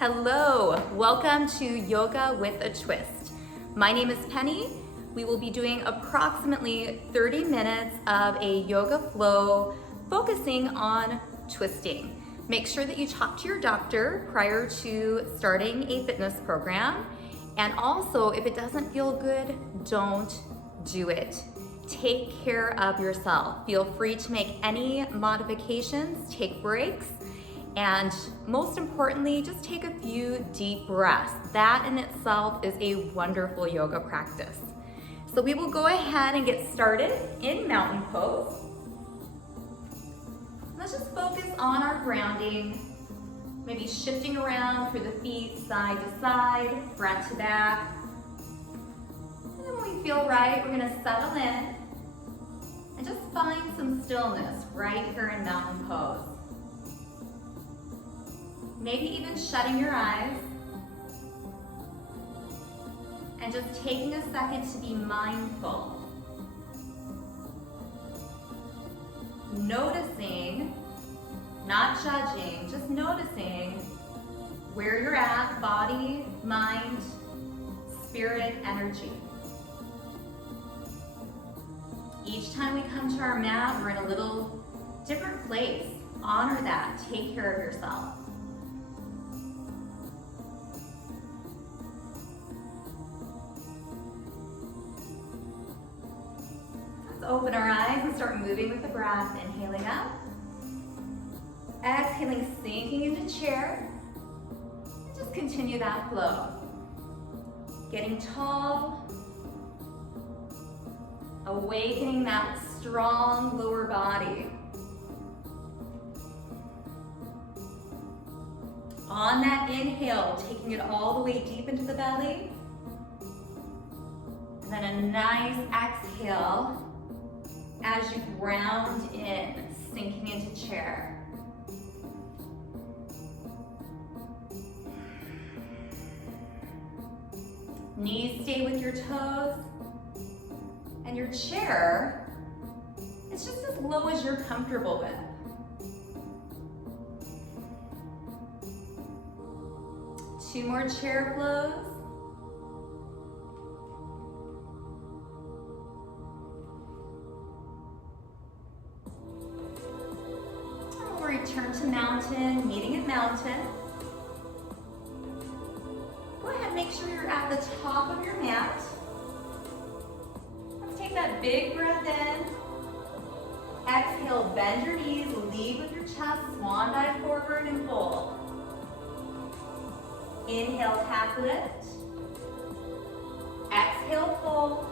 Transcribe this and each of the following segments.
Hello, welcome to Yoga with a Twist. My name is Penny. We will be doing approximately 30 minutes of a yoga flow focusing on twisting. Make sure that you talk to your doctor prior to starting a fitness program. And also, if it doesn't feel good, don't do it. Take care of yourself. Feel free to make any modifications, take breaks, and most importantly, just take a few deep breaths. That in itself is a wonderful yoga practice. So we will go ahead and get started in mountain pose. Let's just focus on our grounding, maybe shifting around through the feet side to side, front to back. And then when we feel right, we're gonna settle in and just find some stillness right here in mountain pose. Maybe even shutting your eyes and just taking a second to be mindful. Noticing, not judging, just noticing where you're at, body, mind, spirit, energy. Each time we come to our mat, we're in a little different place. Honor that, take care of yourself. Open our eyes and start moving with the breath. Inhaling up. Exhaling, sinking into chair. And just continue that flow. Getting tall. Awakening that strong lower body. On that inhale, taking it all the way deep into the belly. And then a nice exhale as you ground in, sinking into chair. Knees stay with your toes, and your chair, it's just as low as you're comfortable with. 2 more chair flows. Return to mountain, meeting at mountain. Go ahead, make sure you're at the top of your mat. Let's take that big breath in. Exhale, bend your knees, lead with your chest, swan dive forward and fold. Inhale, half lift. Exhale, fold.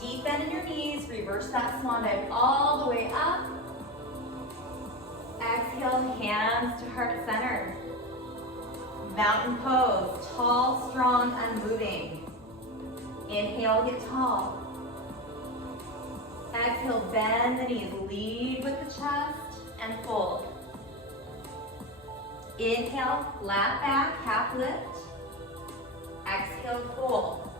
Deep bend in your knees, reverse that swan dive all the way up. Exhale, hands to heart center. Mountain pose, tall, strong, unmoving. Inhale, get tall. Exhale, bend the knees, lead with the chest and fold. Inhale, flat back, half lift. Exhale, fold.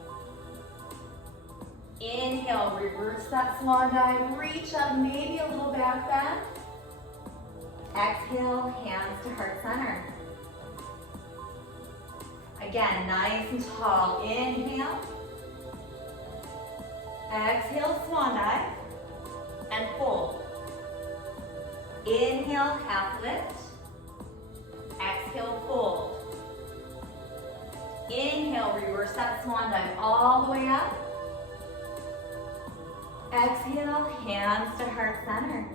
Inhale, reverse that swan dive, reach up, maybe a little back bend. Exhale, hands to heart center. Again, nice and tall. Inhale. Exhale, swan dive. And fold. Inhale, half lift. Exhale, fold. Inhale, reverse that swan dive all the way up. Exhale, hands to heart center.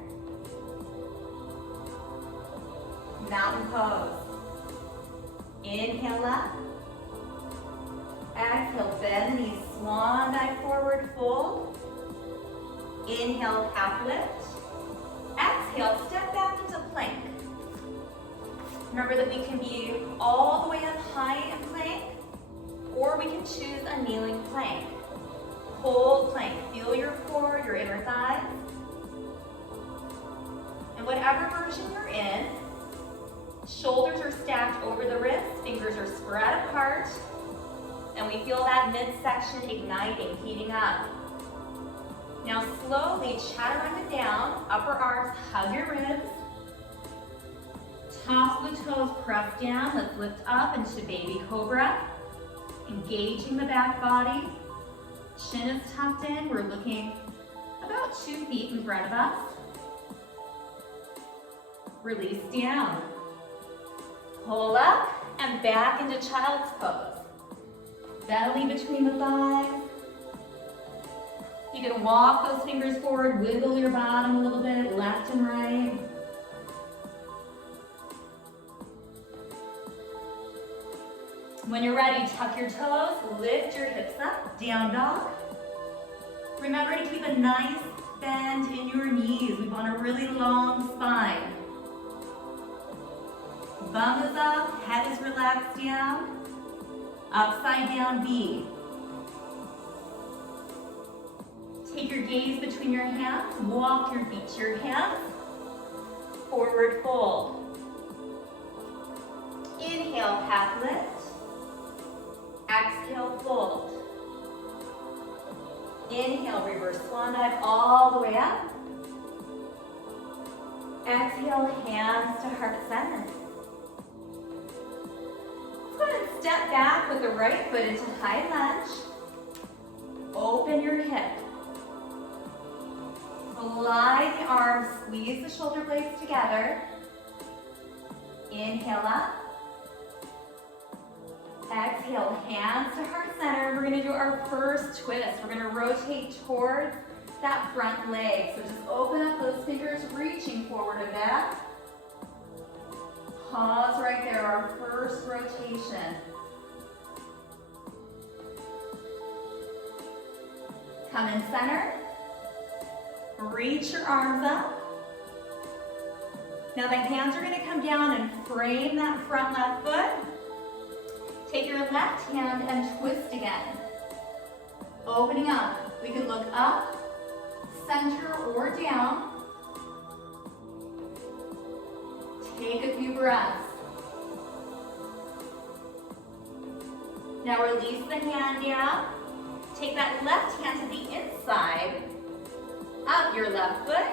Mountain pose. Inhale up. Exhale, bend the knees, swan dive forward, fold. Inhale, half lift. Exhale, step back into plank. Remember that we can be all the way up high in plank, or we can choose a kneeling plank. Hold plank, feel your core, your inner thighs. And whatever version you're in, shoulders are stacked over the wrists, fingers are spread apart, and we feel that midsection igniting, heating up. Now slowly chaturanga down, upper arms, hug your ribs, Tops of the toes press down. Let's lift up into baby cobra. Engaging the back body. Chin is tucked in. We're looking about 2 feet in front of us. Release down. Pull up and back into child's pose. Belly between the thighs. You can walk those fingers forward, wiggle your bottom a little bit, left and right. When you're ready, tuck your toes, lift your hips up, down dog. Remember to keep a nice bend in your knees. We want a really long spine. Bum is up, head is relaxed down. Upside down V. Take your gaze between your hands, walk your feet to your hands. Forward fold. Inhale, half lift. Exhale, fold. Inhale, reverse swan dive all the way up. Exhale, hands to heart center. Go ahead and step back with the right foot into high lunge. Open your hip. Glide the arms, squeeze the shoulder blades together. Inhale up. Exhale, hands to heart center. We're gonna do our first twist. We're gonna rotate towards that front leg. So just open up those fingers, reaching forward and back. Pause right there, our first rotation. Come in center. Reach your arms up. Now the hands are gonna come down and frame that front left foot. Take your left hand and twist again. Opening up. We can look up, center, or down. Take a few breaths. Now release the hand down. Take that left hand to the inside of your left foot.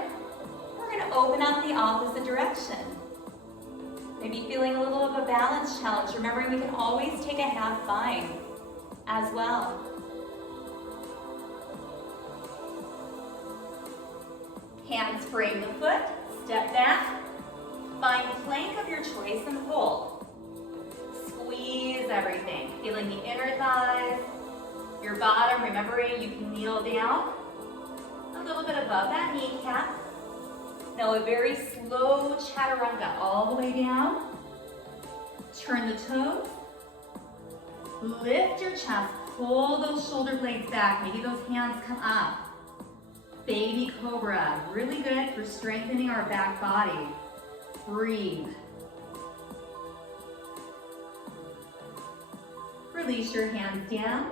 We're going to open up the opposite direction. Maybe feeling a little of a balance challenge. Remembering we can always take a half bind as well. Hands frame the foot, step back. Find plank of your choice and hold. Squeeze everything. Feeling the inner thighs, your bottom, remembering you can kneel down a little bit above that kneecap. Now a very slow chaturanga all the way down. Turn the toes. Lift your chest. Pull those shoulder blades back. Maybe those hands come up. Baby cobra. Really good for strengthening our back body. Breathe. Release your hands down.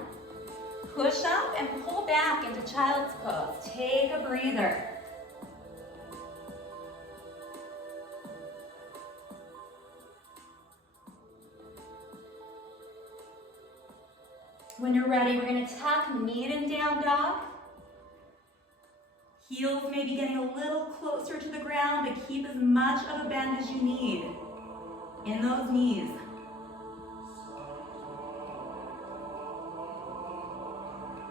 Push up and pull back into child's pose. Take a breather. When you're ready, we're going to tuck knee and down dog. Heels may be getting a little closer to the ground, but keep as much of a bend as you need in those knees.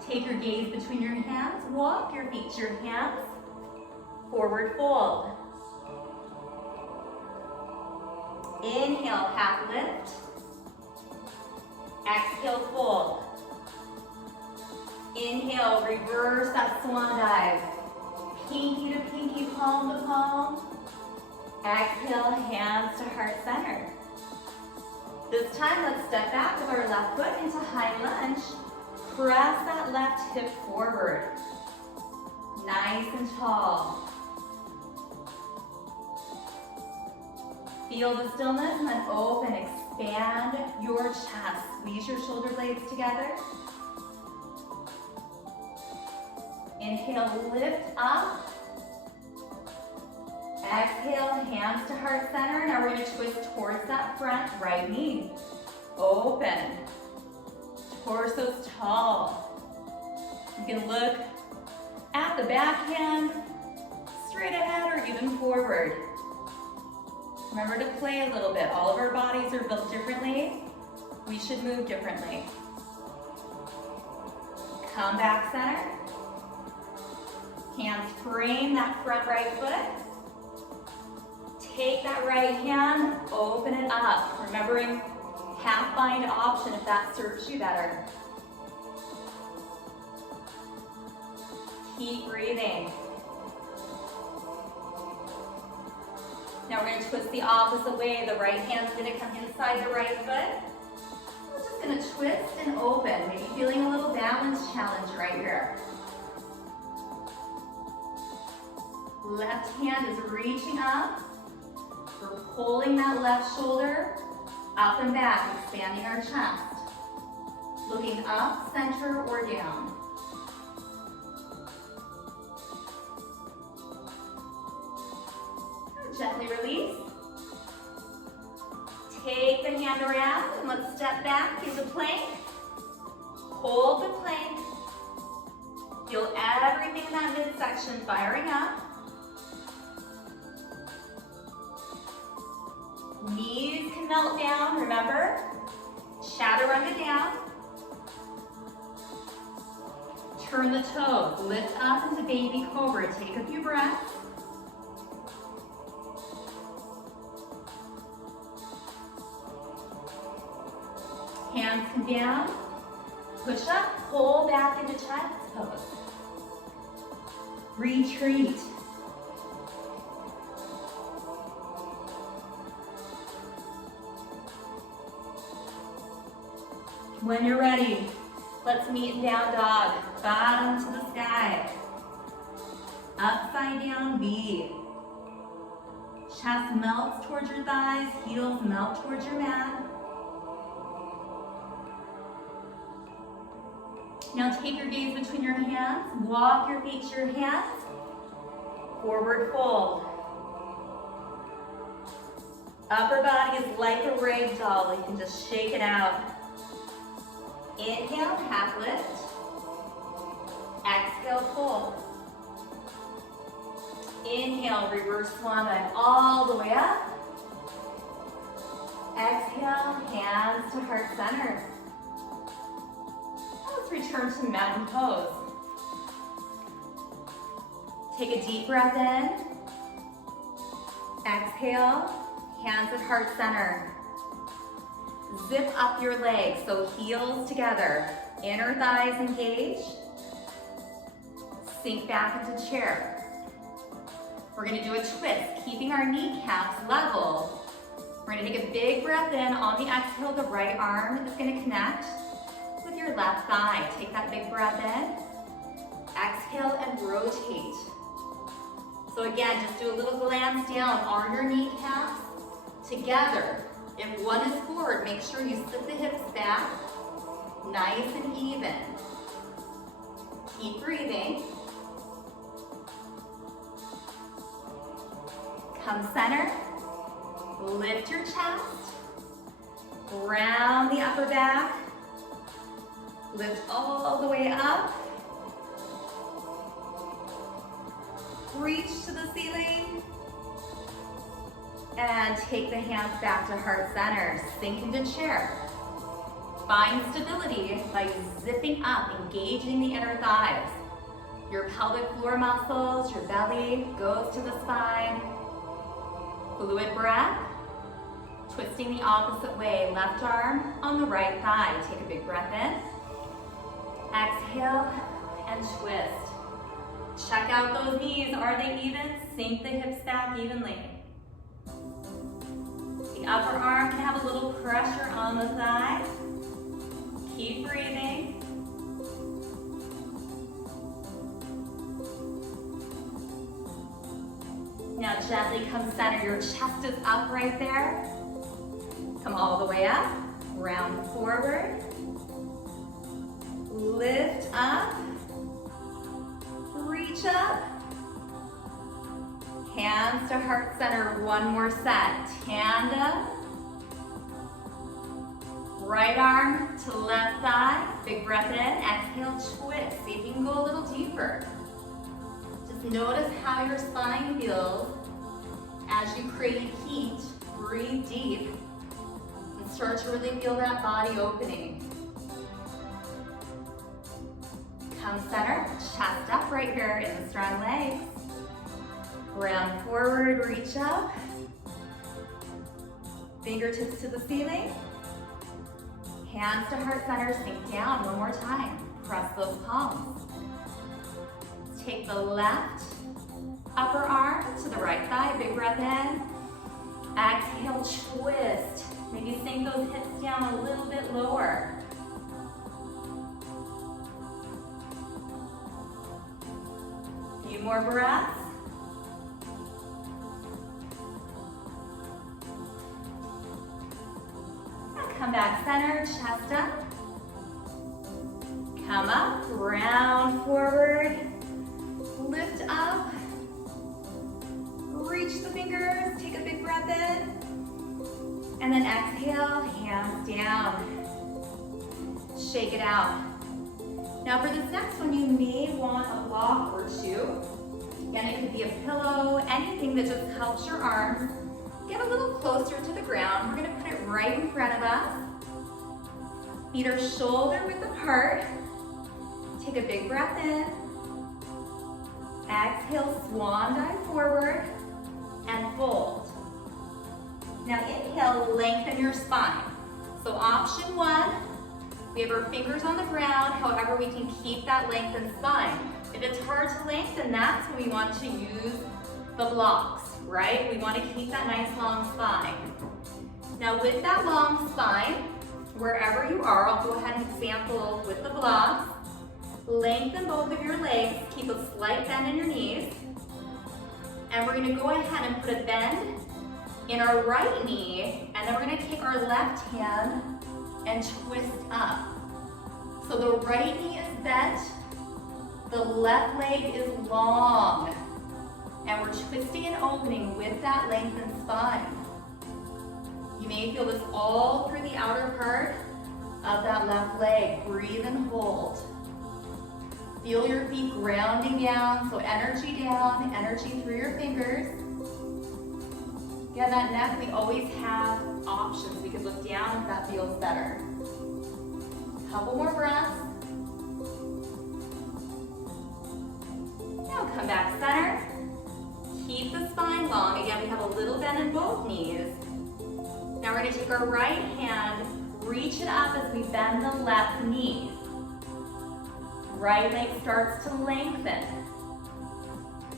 Take your gaze between your hands. Walk your feet to your hands. Forward fold. Inhale, half lift. Exhale, fold. Inhale, reverse that swan dive. Pinky to pinky, palm to palm. Exhale, hands to heart center. This time, let's step back with our left foot into high lunge. Press that left hip forward. Nice and tall. Feel the stillness and then open, expand your chest. Squeeze your shoulder blades together. Inhale, lift up. Exhale, hands to heart center. Now we're going to twist towards that front right knee. Open. Torso's tall. You can look at the backhand, straight ahead or even forward. Remember to play a little bit. All of our bodies are built differently. We should move differently. Come back center. Hands frame that front right foot. Take that right hand, open it up. Remembering half bind option if that serves you better. Keep breathing. Now we're going to twist the opposite way. The right hand's going to come inside the right foot. We're just going to twist and open. Maybe feeling a little balance challenge right here. Left hand is reaching up. We're pulling that left shoulder up and back, expanding our chest. Looking up, center, or down. Gently release. Take the hand around and let's step back into plank. Hold the plank. Feel everything in that midsection firing up. Knees can melt down, remember? Chaturanga down. Turn the toes, lift up into baby cobra. Take a few breaths. Hands come down, push up, pull back into child's pose. Retreat. When you're ready, let's meet in down dog. Bottom to the sky. Upside down V. Chest melts towards your thighs, heels melt towards your mat. Now take your gaze between your hands, walk your feet to your hands, forward fold. Upper body is like a rag doll, you can just shake it out. Inhale, half lift. Exhale, fold. Inhale, reverse swan dive all the way up. Exhale, hands to heart center. Let's return to mountain pose. Take a deep breath in. Exhale, hands at heart center. Zip up your legs, so heels together. Inner thighs engage. Sink back into chair. We're gonna do a twist, keeping our kneecaps level. We're gonna take a big breath in. On the exhale, the right arm is gonna connect with your left thigh. Take that big breath in. Exhale and rotate. So again, just do a little glance down. Arm your kneecaps together. If one is forward, make sure you sit the hips back, nice and even. Keep breathing. Come center, lift your chest, round the upper back, lift all the way up, reach to the ceiling, and take the hands back to heart center. Sink into chair. Find stability by zipping up, engaging the inner thighs. Your pelvic floor muscles, your belly goes to the spine. Fluid breath. Twisting the opposite way. Left arm on the right thigh. Take a big breath in. Exhale and twist. Check out those knees. Are they even? Sink the hips back evenly. The upper arm can have a little pressure on the thigh. Keep breathing. Now gently come center. Your chest is up right there. Come all the way up. Round forward. Lift up. Reach up. Hands to heart center, one more set. Tandem. Right arm to left thigh. Big breath in, exhale, twist. See if you can go a little deeper. Just notice how your spine feels as you create heat breathe deep and start to really feel that body opening. Come center, chest up right here in the strong legs. Round forward, reach up. Fingertips to the ceiling. Hands to heart center, sink down one more time. Press those palms. Take the left upper arm to the right thigh, big breath in. Exhale, twist. Maybe sink those hips down a little bit lower. Few more breaths. And come back center, chest up. Come up, round forward. Lift up. Reach the fingers, take a big breath in. And then exhale, hands down. Shake it out. Now for this next one, you may want a block or two. Again, it could be a pillow, anything that just helps your arms get a little closer to the ground. We're gonna put it right in front of us. Feet are shoulder width apart. Take a big breath in. Exhale, swan dive forward and fold. Now inhale, lengthen your spine. So option one, we have our fingers on the ground, however we can keep that lengthened spine. If it's hard to lengthen, that's when we want to use the blocks, right? We want to keep that nice long spine. Now with that long spine, wherever you are, I'll go ahead and sample with the blocks. Lengthen both of your legs, keep a slight bend in your knees. And we're gonna go ahead and put a bend in our right knee, and then we're gonna take our left hand and twist up. So the right knee is bent, the left leg is long, and we're twisting and opening with that lengthened spine. You may feel this all through the outer part of that left leg. Breathe and hold. Feel your feet grounding down, so energy down, energy through your fingers. Again, that neck, we always have options. We could look down if that feels better. Couple more breaths. Now come back center. Keep the spine long. Again, we have a little bend in both knees. Now we're gonna take our right hand, reach it up as we bend the left knee. Right leg starts to lengthen.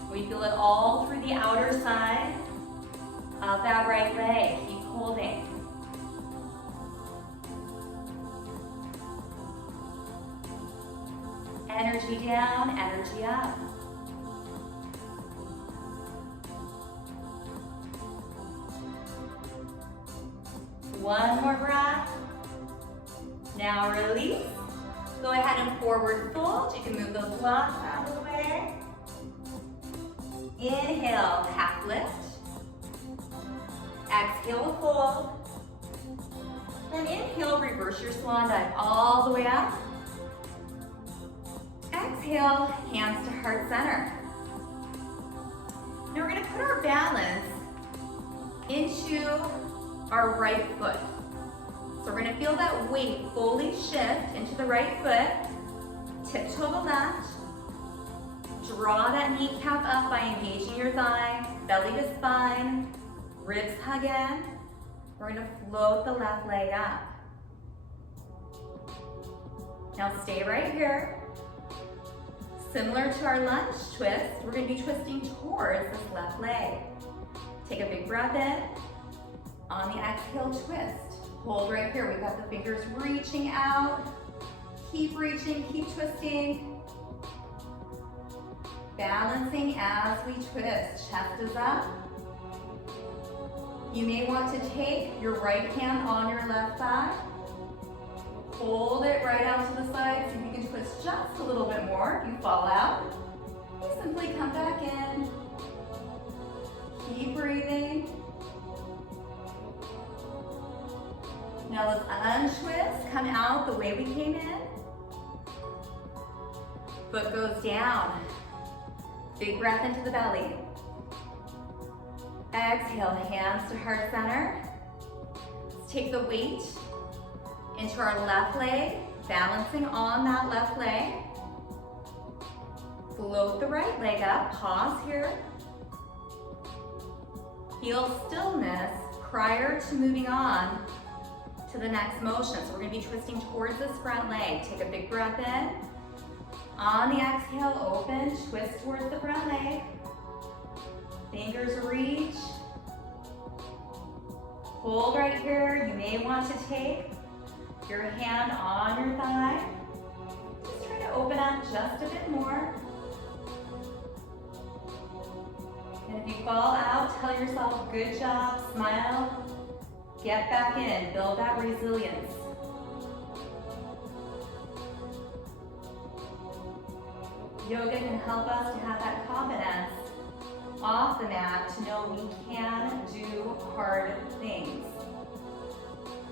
We feel it all through the outer side of that right leg. Keep holding. Energy down, energy up. One more breath. Now release. Go ahead and forward fold. You can move those blocks out of the way. Inhale, half lift. Exhale, fold. Then inhale, reverse your swan dive all the way up. Exhale, hands to heart center. Now we're gonna put our balance into our right foot. So we're gonna feel that weight fully shift into the right foot, tiptoe the left, draw that kneecap up by engaging your thigh, belly to spine, ribs hug in. We're gonna float the left leg up. Now stay right here. Similar to our lunge twist, we're gonna be twisting towards this left leg. Take a big breath in. On the exhale, twist. Hold right here. We've got the fingers reaching out. Keep reaching, keep twisting. Balancing as we twist. Chest is up. You may want to take your right hand on your left thigh. Hold it right out to the side. See if you can twist just a little bit more. If you fall out, you simply come back in. Keep breathing. Now let's untwist, come out the way we came in. Foot goes down. Big breath into the belly. Exhale, hands to heart center. Take the weight into our left leg, balancing on that left leg. Float the right leg up, pause here. Feel stillness prior to moving on to the next motion. So we're gonna be twisting towards this front leg. Take a big breath in. On the exhale, open, twist towards the front leg. Fingers reach. Hold right here. You may want to take your hand on your thigh. Just try to open up just a bit more. And if you fall out, tell yourself, good job, smile. Get back in, build that resilience. Yoga can help us to have that confidence off the mat to know we can do hard things.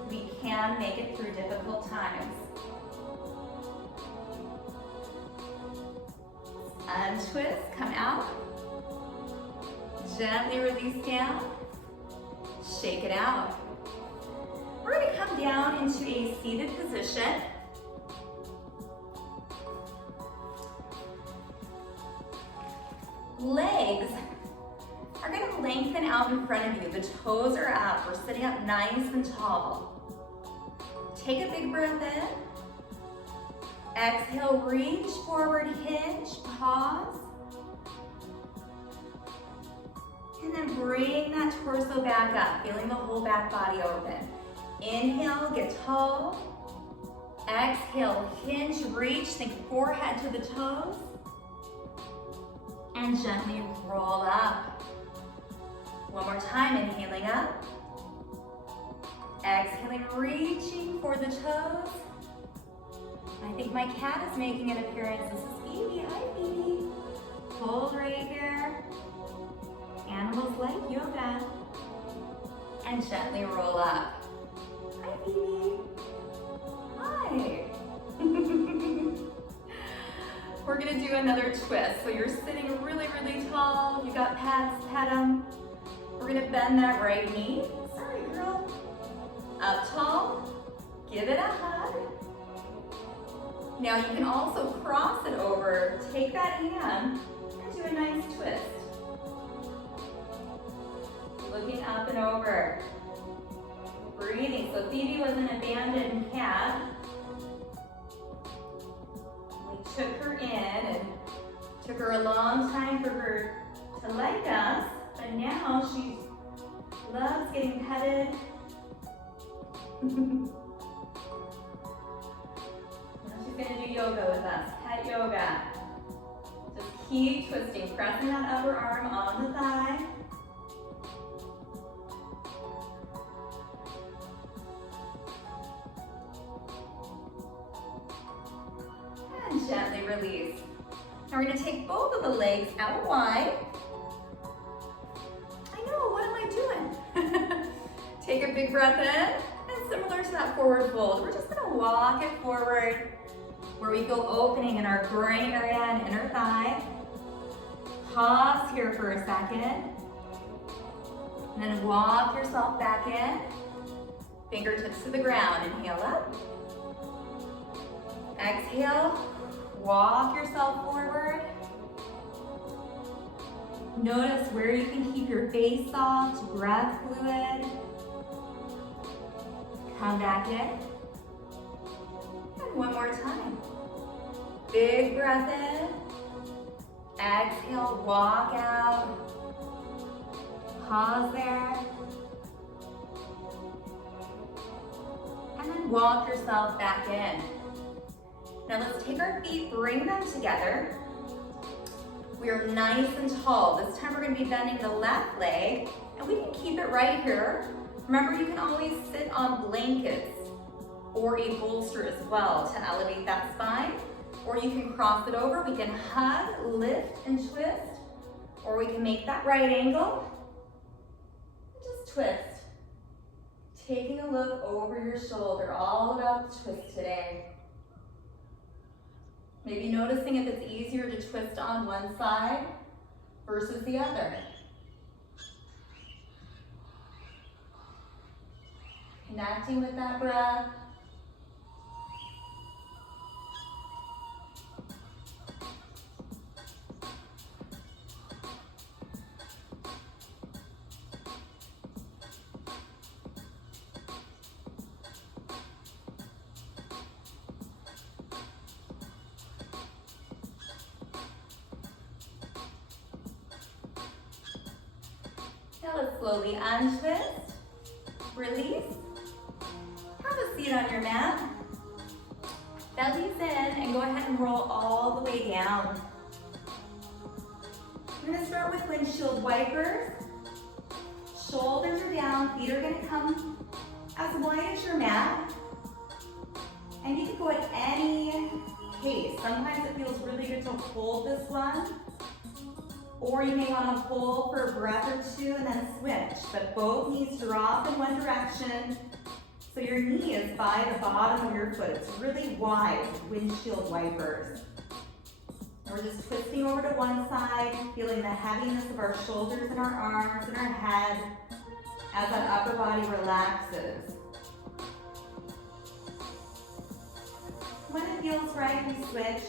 We can make it through difficult times. Untwist, come out. Gently release down. Shake it out. We're going to come down into a seated position. Legs are going to lengthen out in front of you. The toes are up. We're sitting up nice and tall. Take a big breath in. Exhale, reach forward, hinge, pause. And then bring that torso back up, feeling the whole back body open. Inhale, get tall. Exhale, hinge, reach, think forehead to the toes. And gently roll up. One more time, inhaling up. Exhaling, reaching for the toes. I think my cat is making an appearance. This is Phoebe. Hi, Phoebe. Hold right here. Animals like yoga. And gently roll up. Hi, Phoebe. Hi. We're gonna do another twist. So you're sitting really, really tall. You got pets, pet them. We're gonna bend that right knee. Sorry, girl. Up tall. Give it a hug. Now you can also cross it over. Take that hand and do a nice twist. Looking up and over. Breathing. So Phoebe was an abandoned cat. We took her in and took her a long time for her to like us, but now she loves getting petted. Now she's gonna do yoga with us, pet yoga. Just keep twisting, pressing that upper arm on the thigh. And gently release. Now we're gonna take both of the legs out wide. I know, what am I doing? Take a big breath in, and similar to that forward fold, we're just gonna walk it forward where we feel opening in our groin area and inner thigh. Pause here for a second. And then walk yourself back in. Fingertips to the ground, inhale up. Exhale, walk yourself forward. Notice where you can keep your face soft, breath fluid. Come back in. And one more time. Big breath in. Exhale, walk out. Pause there. And then walk yourself back in. Now let's take our feet, bring them together. We are nice and tall. This time we're going to be bending the left leg, and we can keep it right here. Remember, you can always sit on blankets or a bolster as well to elevate that spine, or you can cross it over. We can hug, lift, and twist, or we can make that right angle and just twist. Taking a look over your shoulder, all about the twist today. Maybe noticing if it's easier to twist on one side versus the other. Connecting with that breath. Now let's slowly untwist, release, have a seat on your mat, belly's in, and go ahead and roll all the way down. We're gonna start with windshield wipers. Shoulders are down, feet are gonna come as wide as your mat. And you can go at any pace. Sometimes it feels really good to hold this one. Or you may want to hold for a breath or two and then switch. But both knees drop in one direction. So your knee is by the bottom of your foot. It's really wide, windshield wipers. And we're just twisting over to one side, feeling the heaviness of our shoulders and our arms and our head as that upper body relaxes. When it feels right, we switch.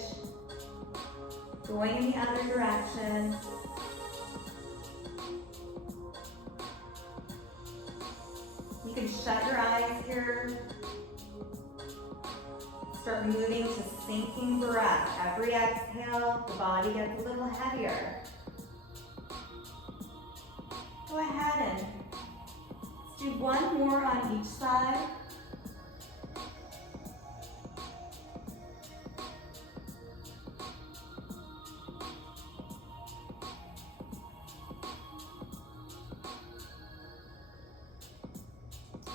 Going in the other direction. You can shut your eyes here. Start moving to sinking breath. Every exhale, the body gets a little heavier. Go ahead and let's do one more on each side.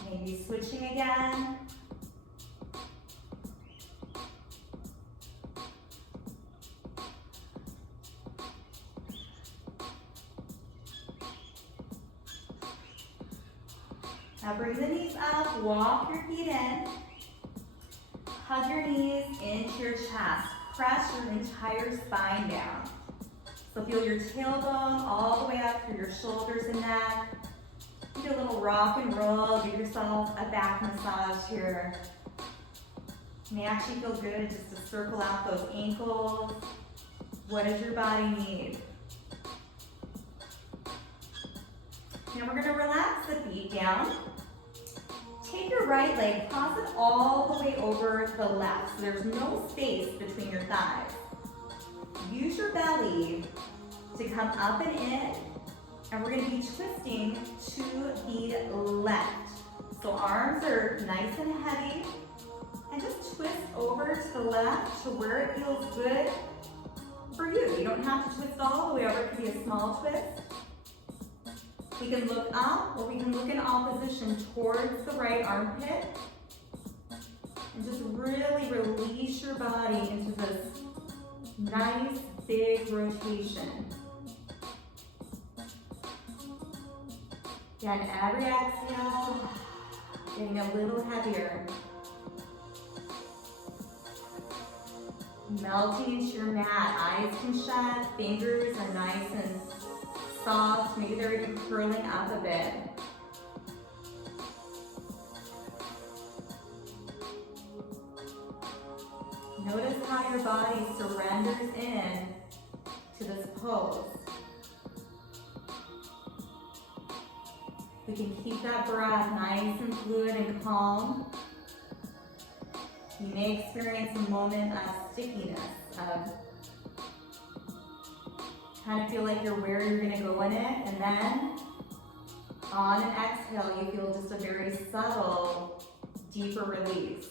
Maybe switching again. Now bring the knees up, walk your feet in. Hug your knees into your chest. Press your entire spine down. So feel your tailbone all the way up through your shoulders and neck. Do a little rock and roll, give yourself a back massage here. It may actually feel good just to circle out those ankles. What does your body need? Now we're gonna relax the feet down. Take your right leg, cross it all the way over to the left, so there's no space between your thighs. Use your belly to come up and in. And we're gonna be twisting to the left. So arms are nice and heavy. And just twist over to the left to where it feels good for you. You don't have to twist all the way over. It can be a small twist. We can look up or we can look in opposition towards the right armpit. And just really release your body into this nice big rotation. Again, every exhale, getting a little heavier. Melting into your mat, eyes can shut, fingers are nice and soft, maybe they're even curling up a bit. Notice how your body surrenders in to this pose. We can keep that breath nice and fluid and calm. You may experience a moment of stickiness, of kind of feel like you're where you're gonna go in it, and then on an exhale, you feel just a very subtle, deeper release.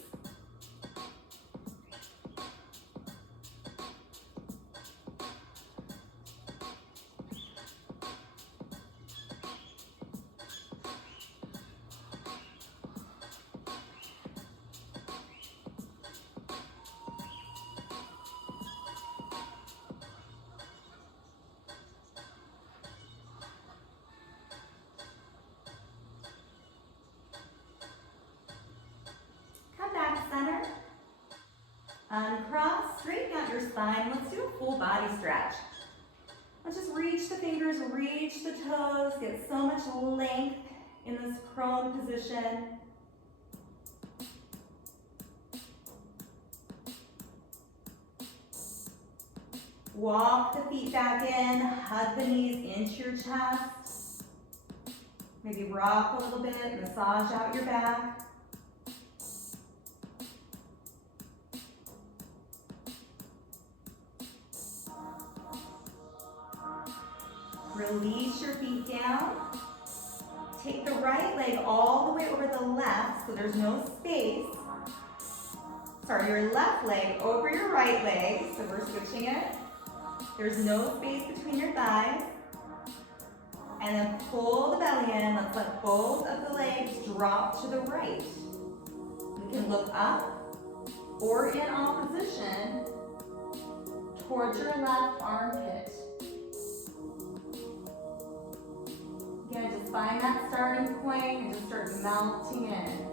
Uncross, straighten out your spine. Let's do a full body stretch. Let's just reach the fingers, reach the toes, get so much length in this prone position. Walk the feet back in, hug the knees into your chest. Maybe rock a little bit, massage out your back. Release your feet down. Take the right leg all the way over the left, so there's no space. Sorry, your left leg over your right leg, so we're switching it. There's no space between your thighs. And then pull the belly in. Let's let both of the legs drop to the right. We can look up or in opposition towards your left armpit. Again, just find that starting point and just start melting in.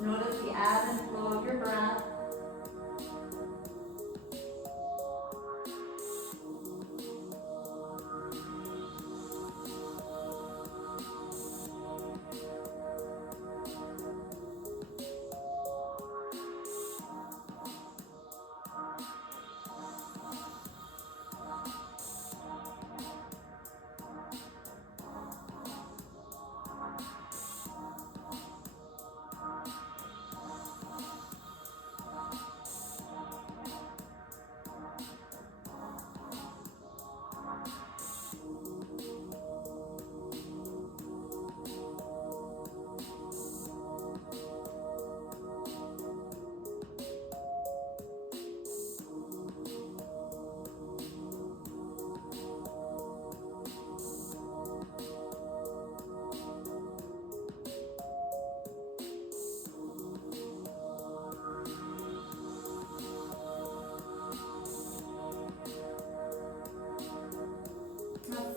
Notice the ebb and flow of your breath.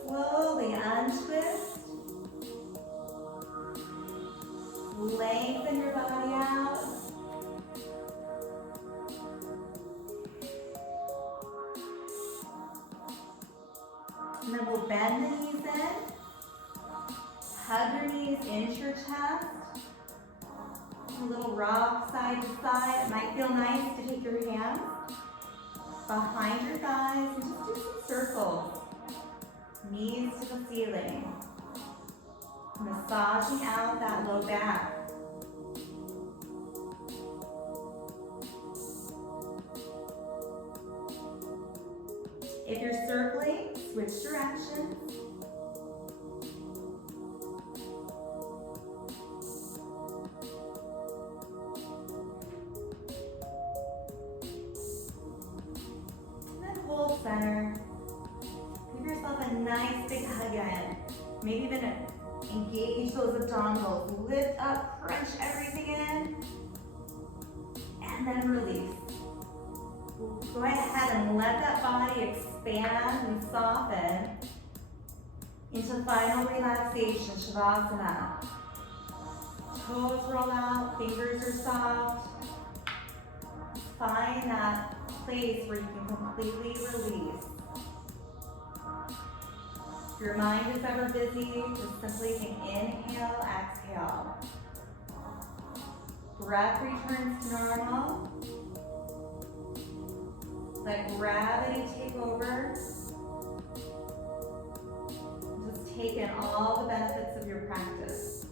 Slowly untwist. Lengthen your body out. And then we'll bend the knees in. Hug your knees into your chest. A little rock side to side. It might feel nice to take your hands behind your thighs and just do some circles. Knees to the ceiling. Massaging out that low back. If you're circling, switch directions. And then hold center. Give yourself a nice big hug in. Maybe even engage those abdominals. Lift up, crunch everything in. And then release. Go ahead and let that body expand and soften into final relaxation, Shavasana. Toes roll out, fingers are soft. Find that place where you can completely release. If your mind is ever busy, just simply inhale, exhale. Breath returns to normal. Let gravity take over. Just take in all the benefits of your practice.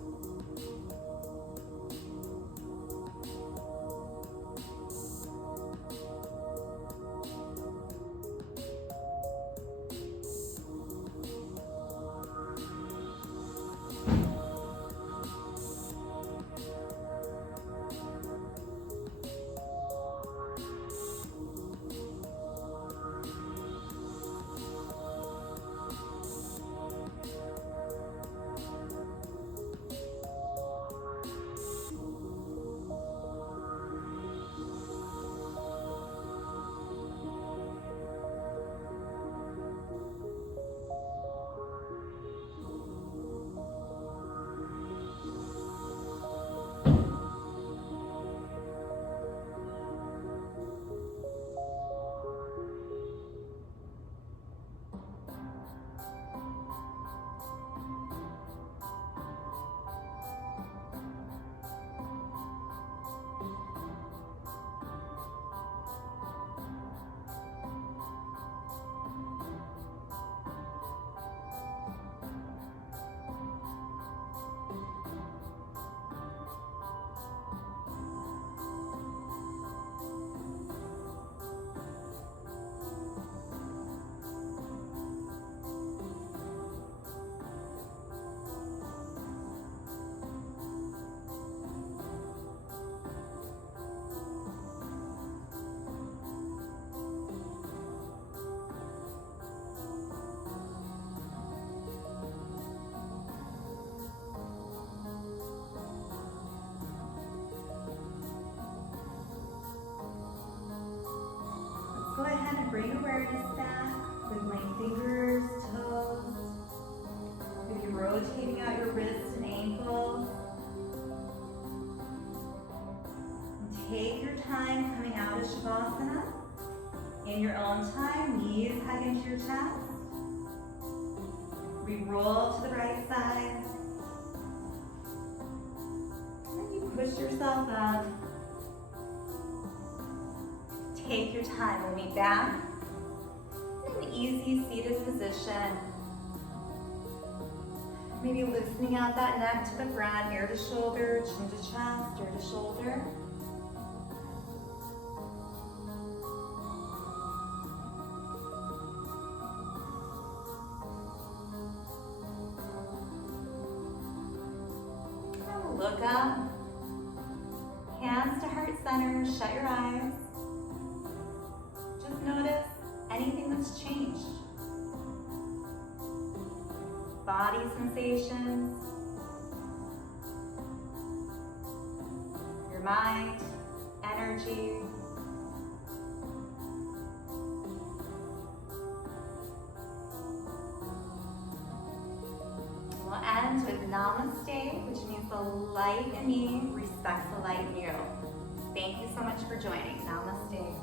awareness back with my fingers, toes. Maybe rotating out your wrists and ankles. And take your time coming out of Shavasana. In your own time, knees hug into your chest. We roll to the right side. And then you push yourself up. Take your time. We'll be back in an easy seated position. Maybe loosening out that neck to the front, ear to shoulder, chin to chest, ear to shoulder. Look up, hands to heart center, shut your eyes. Just notice anything that's changed. Body sensations, your mind, energy. We'll end with Namaste, which means the light in me respects the light in you. Thank you so much for joining. Namaste.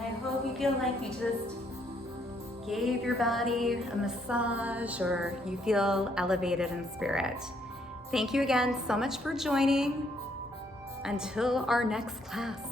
I hope you feel like you just gave your body a massage or you feel elevated in spirit. Thank you again so much for joining. Until our next class.